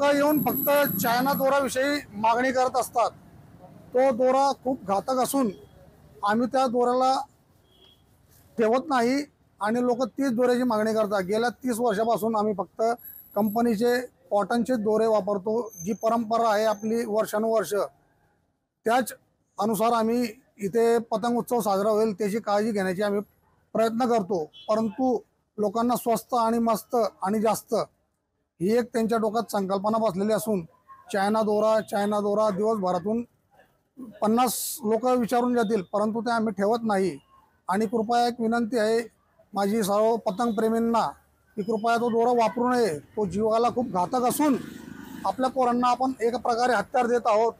लोक येऊन फक्त चायना दोराविषयी मागणी करत असतात। तो दोरा खूप घातक असून आम्ही त्या दोऱ्याला ठेवत नाही आणि लोक तीच दोऱ्याची मागणी करतात। गेल्या 30 वर्षापासून आम्ही फक्त कंपनीचे कॉटनचे दोरे वापरतो। जी परंपरा आहे आपली वर्षानुवर्ष, त्याच अनुसार आम्ही इथे पतंग उत्सव साजरा होईल त्याची काळजी घेण्याची आम्ही प्रयत्न करतो। परंतु लोकांना स्वस्त आणि मस्त आणि जास्त ही एक त्यांच्या डोक्यात संकल्पना बसलेली असून चायना दोरा दिवसभरातून 50 लोक विचारून जातील, परंतु ते आम्ही ठेवत नाही। आणि कृपया एक विनंती आहे माझी सर्व पतंग प्रेमींना की कृपया तो दोरा वापरू नये। तो जीवाला खूप घातक असून आपल्या पोरांना आपण एक प्रकारे हत्यार देत आहोत,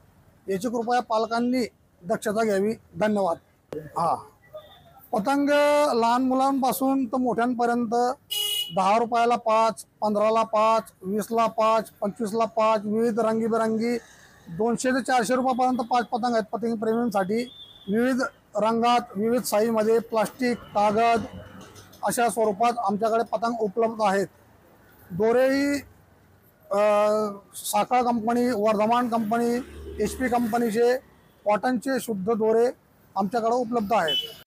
याची कृपया पालकांनी दक्षता घ्यावी। धन्यवाद। हा, पतंग लहान मुलांपासून तर मोठ्यांपर्यंत 10 रुपयाला 5, 15ला 5, 20ला 5, 25ला 5, विविध रंगीबेरंगी 200 ते 400 रुपयापर्यंत 5 पतंग आहेत पतंग प्रेमींसाठी। विविध रंगात, विविध साईजमध्ये, प्लास्टिक, कागद अशा स्वरूपात आमच्याकडे पतंग उपलब्ध आहेत। दोरेही साखर कंपनी, वर्धमान कंपनी, HP कंपनीचे कॉटनचे शुद्ध दोरे आमच्याकडे उपलब्ध आहेत।